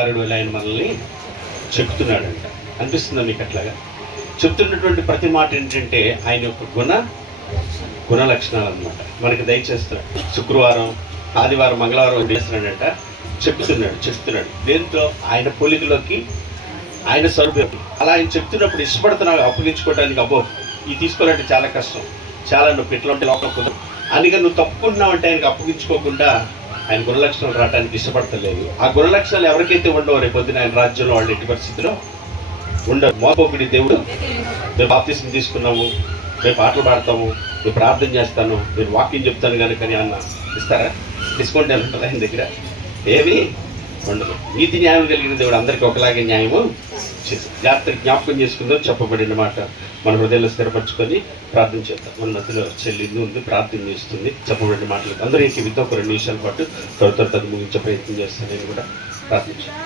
ఆయన మనల్ని చెప్తున్నాడంట. అనిపిస్తుందా మీకు అట్లాగా? చెప్తున్నటువంటి ప్రతి మాట ఏంటంటే ఆయన యొక్క గుణ లక్షణాలు అనమాట మనకి దయచేస్తున్నాడు. శుక్రవారం, ఆదివారం, మంగళవారం చేస్తున్నాడంట. చెప్తున్నాడు దేంతో ఆయన పోలికలోకి, ఆయన స్వరూపం. అలా ఆయన చెప్తున్నప్పుడు ఇష్టపడుతున్నాడు అప్పగించుకోవడానికి. అబ్బో ఇది తీసుకోవాలంటే చాలా కష్టం, చాలా నొప్పి, ఇట్లా ఉంటే లోపల కుదరదు. అందుకని నువ్వు తప్పుకున్నావంటే ఆయనకు అప్పగించుకోకుండా ఆయన గుణలక్షణాలు రావడానికి ఇష్టపడతలేదు. ఆ గుణలక్షణాలు ఎవరికైతే ఉండవో రేపు పొద్దున ఆయన రాజ్యంలో వాళ్ళు ఎట్టి పరిస్థితిలో ఉండరు. మోపోపిడి దేవుడు, మేము బాప్తిసం తీసుకున్నాము, మేము పాటలు పాడతాము, మేము ప్రార్థన చేస్తాను, నేను వాక్యం చెప్తాను కనుక అన్న ఇస్తారా? డిస్కౌంట్ ఎలా ఉంటుంది ఆయన దగ్గర? ఏమీ ఉండదు. నీతి న్యాయం కలిగిన దేవుడు అందరికీ ఒకలాగే న్యాయము చేసి జాగ్రత్తగా జ్ఞాపకం చేసుకుందో చెప్పబడిన మాట మన హృదయంలో స్థిరపరచుకొని ప్రార్థన చేద్దాం. మన మధ్యలో చెల్లి ఉంది, ప్రార్థన చేస్తుంది. చెప్పబడిన మాటలు అందరికీ వితో ఒక 2 నిమిషాల పాటు త్వర ముగించే ప్రయత్నం చేస్తాను. నేను కూడా ప్రార్థించాను.